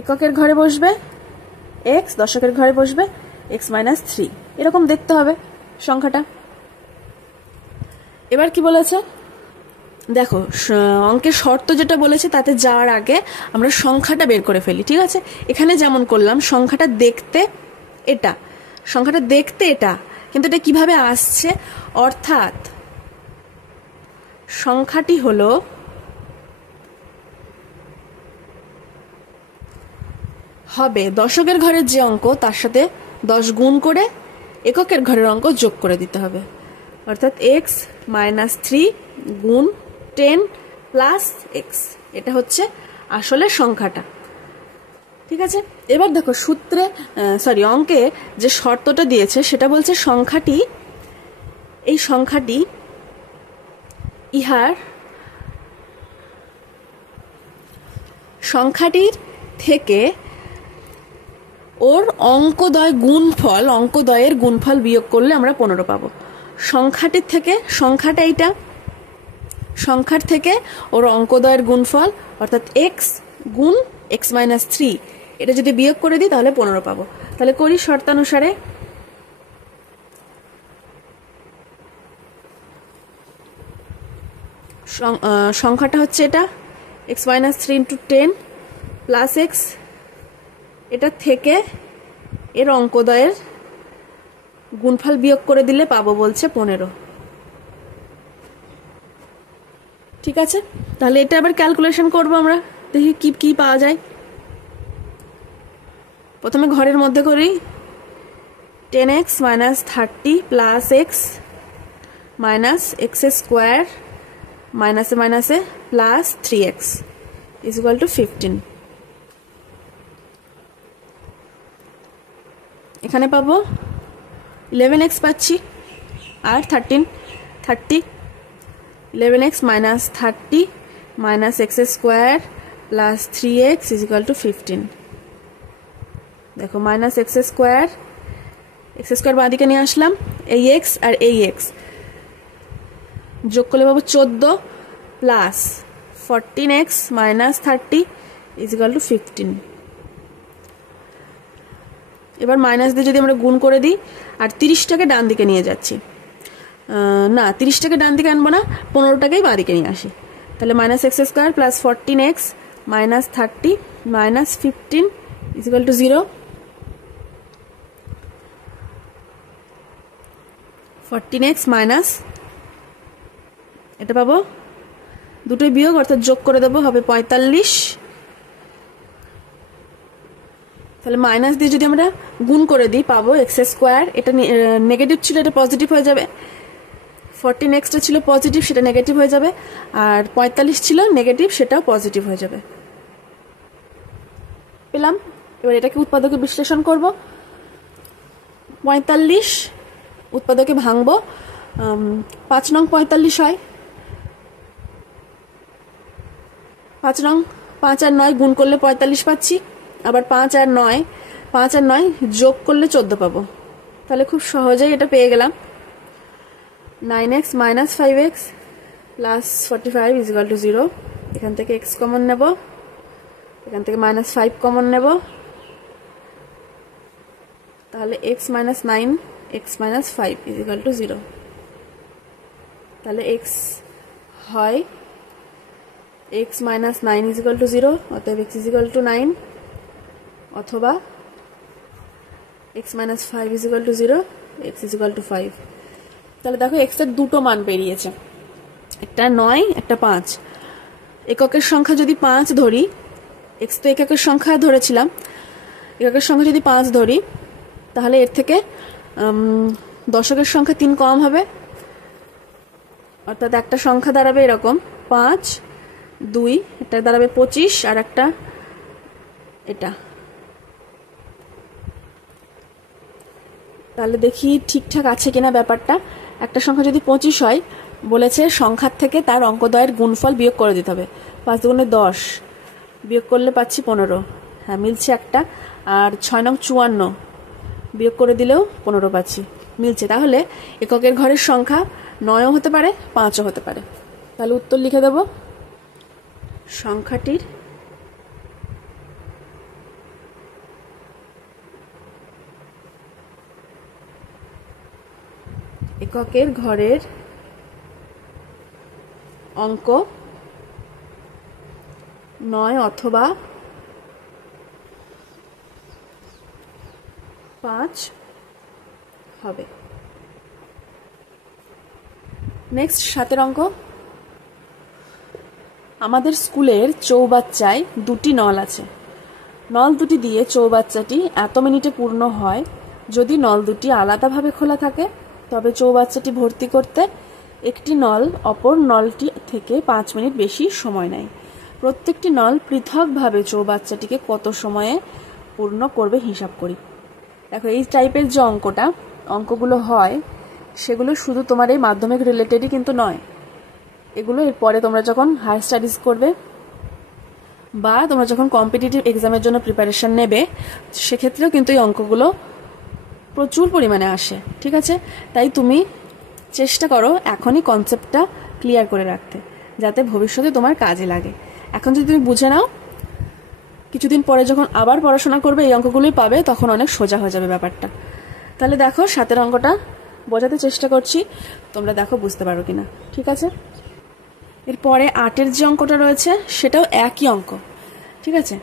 এককের ঘরে বসবে x, দশকের ঘরে বসবে x-3, এরকম দেখতে হবে সংখ্যাটা। এবার কি বলেছে দেখো, অঙ্কের শর্ত যেটা বলেছে তাতে যাওয়ার আগে আমরা সংখ্যাটা বের করে ফেলি, ঠিক আছে? এখানে যেমন করলাম, সংখ্যাটা দেখতে এটা, সংখ্যাটা দেখতে এটা, কিন্তু এটা কিভাবে আসছে? অর্থাৎ সংখ্যাটি হলো হবে দশকের ঘরের যে অঙ্ক তার সাথে 10 গুণ করে এককের ঘরের অঙ্ক যোগ করে দিতে হবে। অর্থাৎ x-3 গুণ 10 প্লাস x, এটা হচ্ছে আসলে সংখ্যাটা, ঠিক আছে? এবার দেখো সূত্রে অঙ্কে যে শর্তটা দিয়েছে সেটা বলছে এই সংখ্যাটি ইহার সংখ্যাটির থেকে ওর অঙ্কদ্বয়ের গুণফল বিয়োগ করলে আমরা 15 পাবো। সংখ্যাটির থেকে, সংখ্যাটা এইটা, সংখ্যার থেকে ওর অঙ্কদ্বয়ের গুণফল অর্থাৎ x গুণ x-3, এটা যদি বিয়োগ করে দিই তাহলে 15 পাবো। তাহলে করি শর্তানুসারে। সংখ্যাটা হচ্ছে এটা x-3 × 10 প্লাস x, এটা থেকে এর অঙ্কদ্বয়ের গুণফল বিয়োগ করে দিলে পাবো বলছে 15, ঠিক আছে? তাহলে এটা আবার ক্যালকুলেশন করবো আমরা, দেখি কি কি পাওয়া যায়। প্রথমে ঘরের মধ্যে করি 10x-30 plus x minus x² মাইনাসে মাইনাসে plus 3x is equal two 15। এখানে পাবো 11x পাচ্ছি আর 30 11x minus 30 minus x² plus 3x is equal two 15। দেখো মাইনাস x² বাঁদিকে নিয়ে আসলাম, এই x আর এই x যোগ করলে পাবো 14 plus 14x minus 30 is equal two 15। এবার মাইনাস দিয়ে যদি আমরা গুণ করে দিই আর 30টাকে ডান দিকে নিয়ে যাচ্ছি, না 30টাকে ডান দিকে আনবো না, 15টাকেই বাঁ দিকে নিয়ে আসি, তাহলে minus x² plus 14x minus 30 minus 15 is equal to 0। 14x minus এটা পাবো দুটোই বিয়োগ অর্থাৎ যোগ করে দেবো, হবে 45। তাহলে মাইনাস দিয়ে যদি আমরা গুণ করে দিই পাবো x², এটা নেগেটিভ ছিল এটা পজিটিভ হয়ে যাবে, 14xটা ছিল পজিটিভ সেটা নেগেটিভ হয়ে যাবে, আর 45 ছিল নেগেটিভ সেটাও পজিটিভ হয়ে যাবে। পেলাম। এবার এটাকে উৎপাদকে বিশ্লেষণ করব। 45 উৎপাদকে ভাঙবো, 5 নং 45 হয়, 5 নং 5 আর 9 গুণ করলে 45 পাচ্ছি, আবার 5 আর 9 যোগ করলে 14 পাবো। তাহলে খুব সহজেই এটা পেয়ে গেলাম। 9x minus 5x plus 45 is equal to 0। এখান থেকে x কমন নেব, এখান থেকে মাইনাস 5 কমন নেব, তাহলে x minus 9 x minus 5 is equal to 0। তাহলে x হয় x minus 9 is equal to 0, অতএব x ইজ ইকুয়াল টু 9, অথবা x minus 5 is equal to 0, x is equal two 5। তাহলে দেখো x এর দুটো মান বেরিয়েছে, একটা 9 একটা 5। এককের সংখ্যা যদি 5 ধরি, x তো এককের সংখ্যা ধরেছিলাম, এককের সংখ্যা যদি 5 ধরি তাহলে এর থেকে দশকের সংখ্যা 3 কম হবে, অর্থাৎ একটা সংখ্যা দাঁড়াবে এরকম 5 2, এটা দাঁড়াবে 25 আর একটা এটা। তাহলে দেখি ঠিকঠাক আছে কিনা ব্যাপারটা। একটা সংখ্যা যদি 25 হয়, বলেছে সংখ্যার থেকে তার অঙ্কদ্বয়ের গুণফল বিয়োগ করে দিতে হবে। 5 দুগুণে 10, বিয়োগ করলে পাচ্ছি 15। হ্যাঁ মিলছে একটা। আর 6 নং 54 বিয়োগ করে দিলেও 15 পাচ্ছি, মিলছে। তাহলে এককের ঘরের সংখ্যা 9ও হতে পারে, 5ও হতে পারে। তাহলে উত্তর লিখে দেব, সংখ্যাটির এককের ঘরের অঙ্ক 9 অথবা 5 হবে। নেক্সট 7 অঙ্ক। আমাদের স্কুলের চৌবাচ্চায় 2টি নল আছে। নল দুটি দিয়ে চৌবাচ্চাটি এত মিনিটে পূর্ণ হয়। যদি নল দুটি আলাদাভাবে খোলা থাকে তবে চৌবাচ্চাটি ভর্তি করতে একটি নল অপর নলটি থেকে 5 মিনিট বেশি সময় নেয়। প্রত্যেকটি নল পৃথকভাবে চৌবাচ্চাটিকে কত সময়ে পূর্ণ করবে হিসাব করি। দেখো এই টাইপের যে অঙ্কগুলো হয় সেগুলো শুধু তোমার এই মাধ্যমিক রিলেটেডই কিন্তু নয়। এগুলো এরপরে তোমরা যখন হায়ার স্টাডিজ করবে বা তোমরা যখন কম্পিটিটিভ এক্সামের জন্য প্রিপারেশন নেবে সেক্ষেত্রেও কিন্তু এই অঙ্কগুলো প্রচুর পরিমাণে আসে। ঠিক আছে, তাই তুমি চেষ্টা করো এখনই কনসেপ্টটা ক্লিয়ার করে রাখতে, যাতে ভবিষ্যতে তোমার কাজে লাগে। এখন যদি তুমি বুঝে নাও, কিছুদিন পরে যখন আবার পড়াশোনা করবে এই অঙ্কগুলোই পাবে, তখন অনেক সোজা হয়ে যাবে ব্যাপারটা। তাহলে দেখো 7 অঙ্কটা বোঝাতে চেষ্টা করছি, তোমরা দেখো বুঝতে পারো কিনা। ঠিক আছে, এরপরে 8 যে অঙ্কটা রয়েছে সেটাও একই অঙ্ক। ঠিক আছে,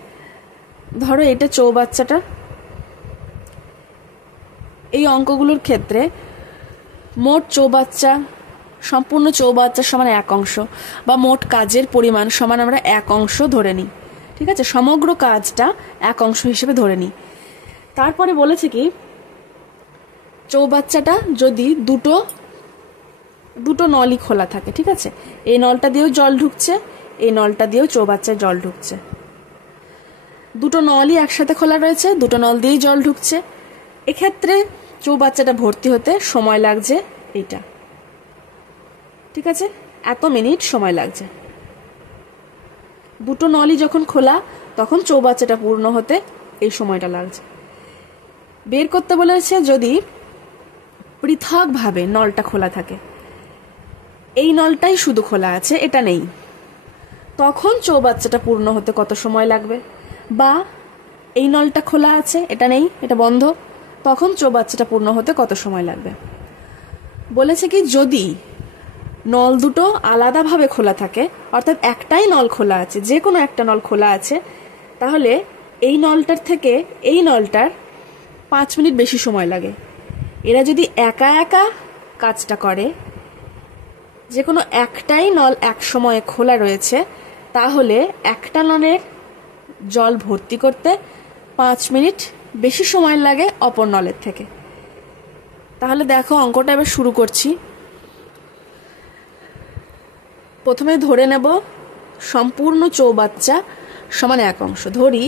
ধরো এটা চৌবাচ্চাটা। এই অঙ্কগুলোর ক্ষেত্রে মোট চৌবাচ্চা, সম্পূর্ণ চৌবাচ্চা সমান 1 অংশ, বা মোট কাজের পরিমাণ সমান আমরা 1 অংশ ধরে নিই। ঠিক আছে, সমগ্র কাজটা 1 অংশ হিসেবে ধরে নিই। তারপরে বলেছে কি, চৌবাচ্চাটা যদি দুটো নলই খোলা থাকে। ঠিক আছে, এই নলটা দিয়েও জল ঢুকছে, এই নলটা দিয়েও চৌবাচ্চায় জল ঢুকছে। দুটো নলই একসাথে খোলা রয়েছে, দুটো নল দিয়েই জল ঢুকছে। এক্ষেত্রে চৌবাচ্চাটা ভর্তি হতে সময় লাগছে এইটা। ঠিক আছে, এত মিনিট সময় লাগছে। দুটো নলই যখন খোলা তখন চৌবাচ্চাটা পূর্ণ হতে এই সময়টা লাগছে। বের করতে বলেছে যদি পৃথকভাবে নলটা খোলা থাকে, এই নলটাই শুধু খোলা আছে, এটা নেই, তখন চৌবাচ্চাটা পূর্ণ হতে কত সময় লাগবে। বা এই নলটা খোলা আছে, এটা নেই, এটা বন্ধ, তখন চৌবাচ্চাটা পূর্ণ হতে কত সময় লাগবে। বলেছে কি, যদি নল দুটো আলাদাভাবে খোলা থাকে, অর্থাৎ একটাই নল খোলা আছে, যে কোনো একটা নল খোলা আছে, তাহলে এই নলটার থেকে এই নলটার 5 মিনিট বেশি সময় লাগে। এরা যদি একা একা কাজটা করে, যে কোনো একটাই নল এক সময়ে খোলা রয়েছে, তাহলে একটা নলের জল ভর্তি করতে 5 মিনিট বেশি সময় লাগে অপর নলের থেকে। তাহলে দেখো অঙ্কটা এবার শুরু করছি। প্রথমে ধরে নেব সম্পূর্ণ চৌবাচ্চা সমান 1 অংশ। ধরি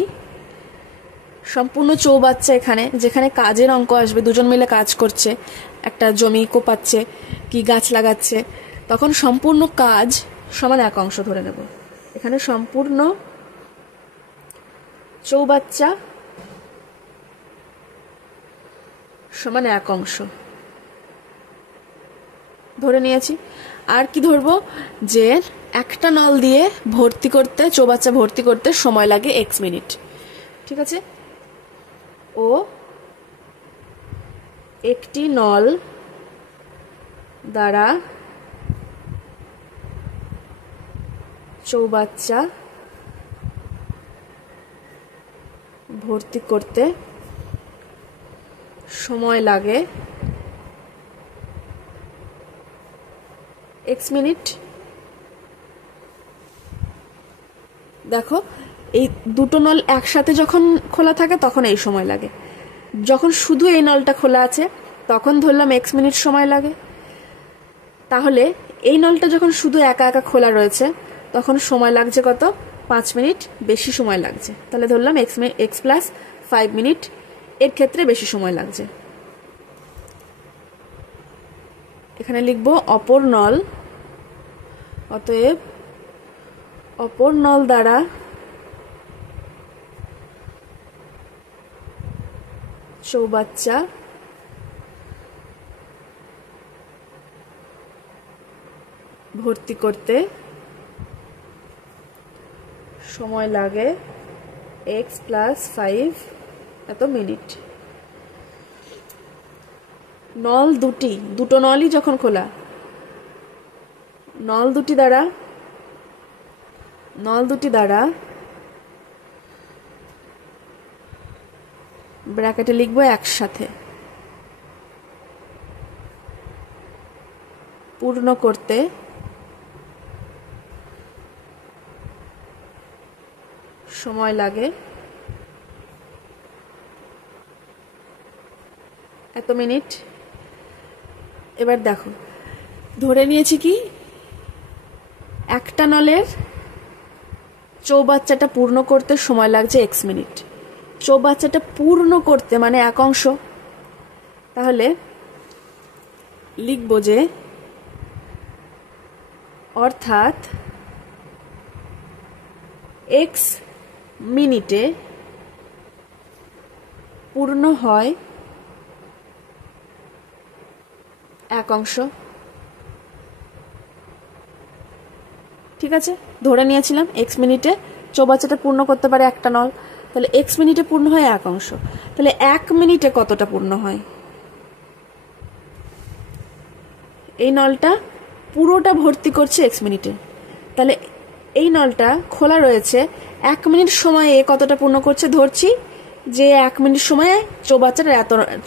সম্পূর্ণ চৌবাচ্চা, এখানে যেখানে কাজের অঙ্ক আসবে, দুজন মিলে কাজ করছে, একটা জমি কোপাচ্ছে কি গাছ লাগাচ্ছে, তখন সম্পূর্ণ কাজ সমান 1 অংশ ধরে নেব। এখানে সম্পূর্ণ চৌবাচ্চা সমান 1 অংশ ধরে নিয়েছি। আর কি ধরবো, যে একটা নল দিয়ে ভর্তি করতে, চৌবাচ্চা ভর্তি করতে সময় লাগে x মিনিট। ঠিক আছে, ও একটি নল দ্বারা চৌবাচ্চা ভর্তি করতে সময় লাগে x মিনিট। দেখো এই দুটো নল একসাথে যখন খোলা থাকে তখন এই সময় লাগে, যখন শুধু এই নলটা খোলা আছে তখন ধরলাম x মিনিট সময় লাগে। তাহলে এই নলটা যখন শুধু একা একা খোলা রয়েছে তখন সময় লাগছে কত, 5 মিনিট বেশি সময় লাগছে। তাহলে ধরলাম x প্লাস 5 মিনিট, এর ক্ষেত্রে বেশি সময় লাগছে। এখানে লিখবো অপর নল, অতএব অপর নল দ্বারা চৌবাচ্চা ভর্তি করতে সময় লাগে x + 5 এত মিনিট। নল দুটো নলই যখন খোলা, নল দুটি দ্বারা ব্র্যাকেটে লিখবো একসাথে পূর্ণ করতে সময় লাগে এত মিনিট। এবার দেখো, ধরে নিয়েছি কি একটা নলের চৌবাচ্চাটা পূর্ণ করতে সময় লাগছে x মিনিট। চৌবাচ্চাটা পূর্ণ করতে মানে এক অংশ, তাহলে লিখব যে অর্থাৎ x মিনিটে পূর্ণ হয় এক অংশ। ঠিক আছে, ধরে নিয়েছিলাম x মিনিটে চৌবাচ্চাটা পূর্ণ করতে পারে একটা নল, তাহলে x মিনিটে পূর্ণ হয় এক অংশ। তাহলে 1 মিনিটে কতটা পূর্ণ হয়? এই নলটা পুরোটা ভর্তি করছে x মিনিটে, তাহলে এই নলটা খোলা রয়েছে 1 মিনিট সময়ে কতটা পূর্ণ করছে? ধরছি যে 1 মিনিট সময়ে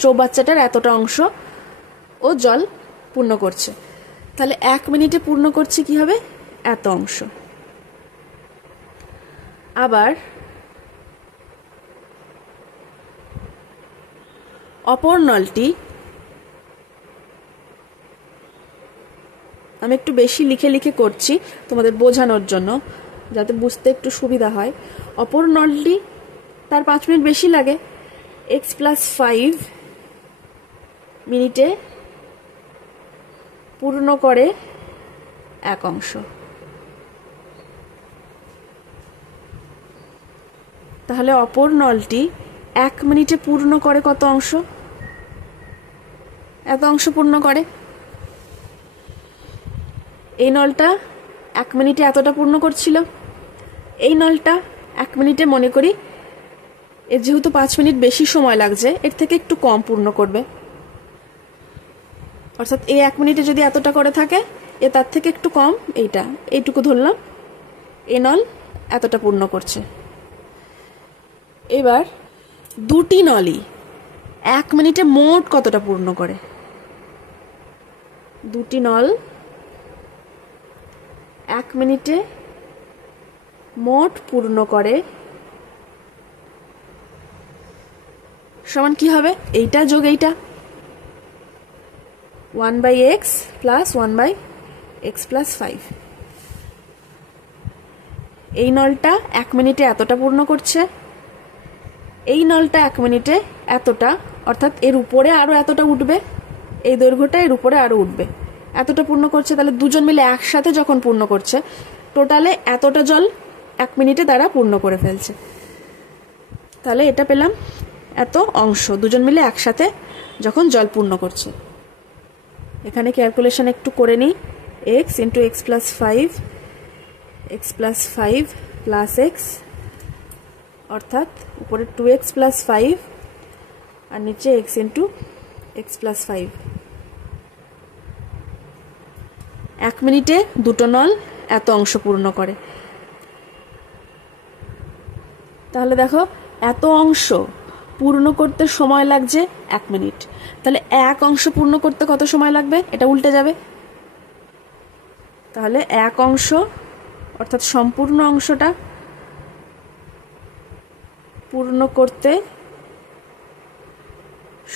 চৌবাচ্চাটার এতটা অংশ ও জল পূর্ণ করছে, তাহলে 1 মিনিটে পূর্ণ করছে কি হবে? এত অংশ। আবার অপর নলটি আমি একটু বেশি লিখে করছি তোমাদের বোঝানোর জন্য, যাতে বুঝতে একটু সুবিধা হয়। অপর নলটি তার 5 মিনিট বেশি লাগে, x + 5 মিনিটে পূর্ণ করে এক অংশ। তাহলে অপর নলটি 1 মিনিটে পূর্ণ করে কত অংশ? এত অংশ পূর্ণ করে। এই নলটা 1 মিনিটে এতটা পূর্ণ করছিল, এই নলটা 1 মিনিটে মনে করি এর যেহেতু 5 মিনিট বেশি সময় লাগছে, এর থেকে একটু কম পূর্ণ করবে। অর্থাৎ এই 1 মিনিটে যদি এতটা করে থাকে, এ তার থেকে একটু কম, এইটুকু ধরলাম, এই নল এতটা পূর্ণ করছে। এবার দুটি নলই 1 মিনিটে মোট কতটা পূর্ণ করে? দুটি নল 1 মিনিটে মোট পূর্ণ করে সমান কি হবে? এইটা যোগ এইটা, 1/x + 1/x + 5। এই নলটা 1 মিনিটে এতটা পূর্ণ করছে, এই নলটা 1 মিনিটে এতটা, অর্থাৎ এর উপরে আরো এতটা উঠবে, এই দৈর্ঘ্যটা এর উপরে আরো উঠবে, এতটা পূর্ণ করছে। তাহলে দুজন মিলে একসাথে যখন পূর্ণ করছে, টোটালে এতটা জল 1 মিনিটে তারা পূর্ণ করে ফেলছে। তাহলে এটা পেলাম এত অংশ, দুজন মিলে একসাথে যখন জল পূর্ণ করছে। এখানে ক্যালকুলেশন একটু করে নিই, x × x + 5, x + 5 + x, অর্থাৎ উপরে 2x + 5 আর নিচে x × x + 5। 1 মিনিটে দুটো নল এত অংশ পূর্ণ করে। তাহলে দেখো, এত অংশ পূর্ণ করতে সময় লাগছে 1 মিনিট, তাহলে এক অংশ পূর্ণ করতে কত সময় লাগবে? এটা উল্টে যাবে, তাহলে এক অংশ অর্থাৎ সম্পূর্ণ অংশটা পূর্ণ করতে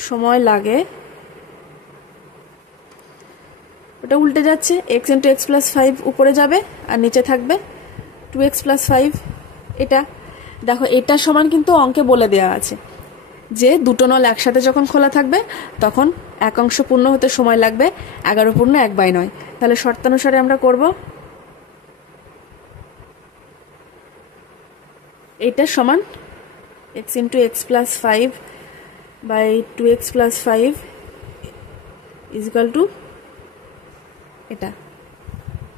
সময় লাগে, ওটা উল্টে যাচ্ছে, x × x + 5 উপরে যাবে আর নিচে থাকবে 2x + 5। এটা দেখো, এটা সমান কিন্তু অঙ্কে বলে দেওয়া আছে যে দুটো নল একসাথে যখন খোলা থাকবে তখন এক অংশ পূর্ণ হতে সময় লাগবে 11 পূর্ণ 1/9। তাহলে শর্তানুসারে আমরা করব, এটা সমান x × x + 5 by 2x plus 5 is equal to এটা।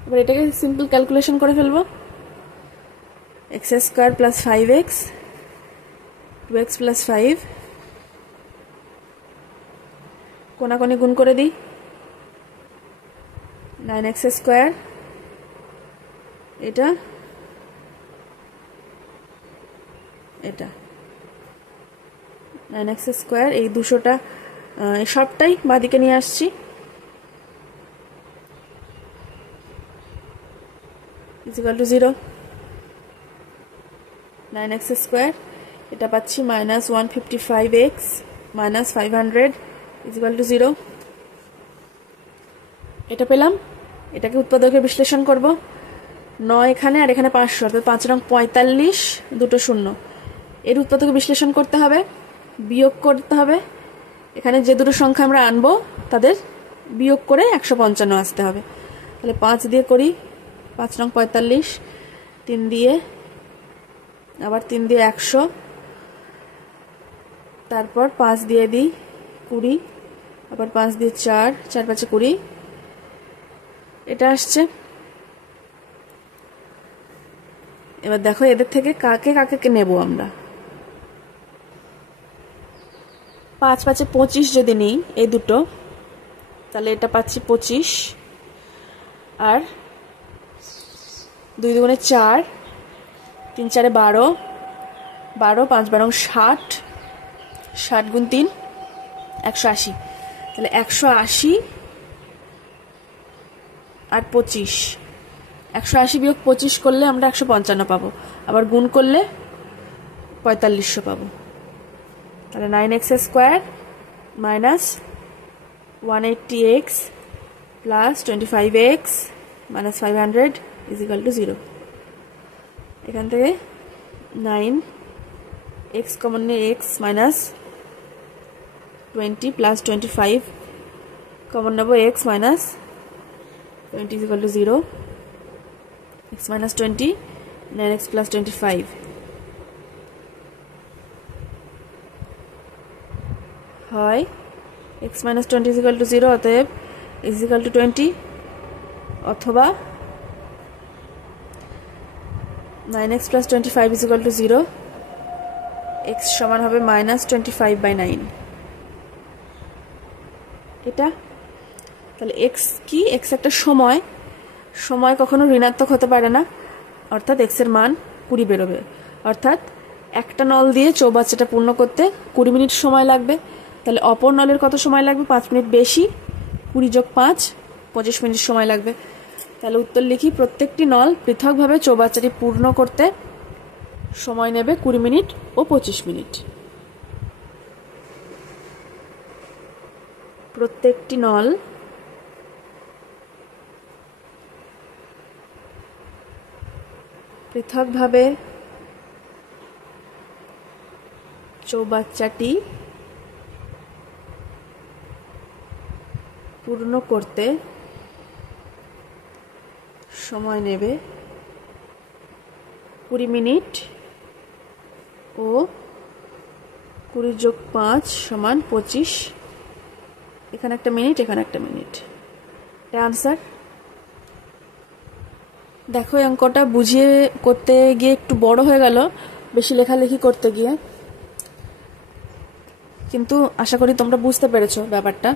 এবার এটাকে সিম্পল ক্যালকুলেশন করে ফেলবো। X square plus 5x 2x plus 5 কোনাকুনি গুণ করে দিই 9x স্কোয়ার, এটা এটা 9x স্কোয়ার, এই 200টা সবটাই বাঁদিকে নিয়ে আসছি, is equal to 0। 9x square, এটা পাচ্ছি minus 155x minus 500 is equal to 0। এটা পেলাম। এটাকে উৎপাদকে বিশ্লেষণ করব। 9 এখানে আর এখানে 500, অর্থাৎ 5 রং 45, দুটো শূন্য। এর উৎপাদকে বিশ্লেষণ করতে হবে, বিয়োগ করতে হবে। এখানে যে দুটো সংখ্যা আমরা আনবো তাদের বিয়োগ করে 155 আসতে হবে। তাহলে 5 দিয়ে করি, 5 রং 45, 3 দিয়ে, আবার 3 দিয়ে 100, তারপর 5 দিয়ে দিই 20, আবার 5 দিয়ে 4, 4 5 20, এটা আসছে। এবার দেখো এদের থেকে কাকে কাকে নেব আমরা। 5 5 25 যদি নিই এই দুটো, তাহলে এটা পাচ্ছি 25, আর 2 দুগুণে 4, 3 4 12, 12 5 12 60, 60 গুণ 3 180, তাহলে 180 আর 25, 180 বিয়োগ 25 করলে আমরা 155 পাবো, আবার গুণ করলে 4500 পাবো। তাহলে 9x square minus 180x plus 25x minus 500 is equal to 0। এখান থেকে 9x কমন নিয়ে x মাইনাস 20 প্লাস 25 কমন নেব x minus 20 is equal to 0, x minus 20, 9x plus 25 হয় x minus 20 is equal to 0, অতএব x is equal to 20, অথবা 9x plus 25 is equal to 0, x সমান হবে minus 25/9। এটা তাহলে x কি, x একটা সময়, সময় কখনো ঋণাত্মক হতে পারে না, অর্থাৎ x এর মান 20 বেরোবে। অর্থাৎ একটা নল দিয়ে চৌবাচ্চাটা পূর্ণ করতে 20 মিনিট সময় লাগবে। তাহলে অপর নলের কত সময় লাগবে? 5 মিনিট বেশি, 20 যোগ 5 25 মিনিট সময় লাগবে। তাহলে উত্তর লিখি, প্রত্যেকটি নল পৃথকভাবে চৌবাচ্চাটি পূর্ণ করতে সময় নেবে 20 মিনিট ও 25 মিনিট। প্রত্যেকটি নল পৃথকভাবে চৌবাচ্চাটি পূর্ণ করতে সময় নেবে 20 মিনিট ও 20 যোগ 5 সমান 25, এখানে একটা মিনিট, এখানে একটা মিনিট। এটা আনসার। দেখো এই অঙ্কটা বুঝিয়ে করতে গিয়ে একটু বড় হয়ে গেল বেশি লেখালেখি করতে গিয়ে, কিন্তু আশা করি তোমরা বুঝতে পেরেছো ব্যাপারটা।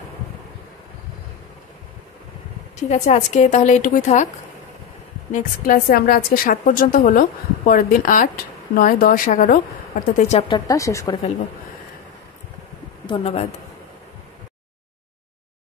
ঠিক আছে, আজকে তাহলে এইটুকুই থাক। নেক্সট ক্লাসে আমরা আজকে 7 পর্যন্ত হলো, পরের দিন 8 9 10 11 অর্থাৎ এই চ্যাপ্টারটা শেষ করে ফেলবো। ধন্যবাদ।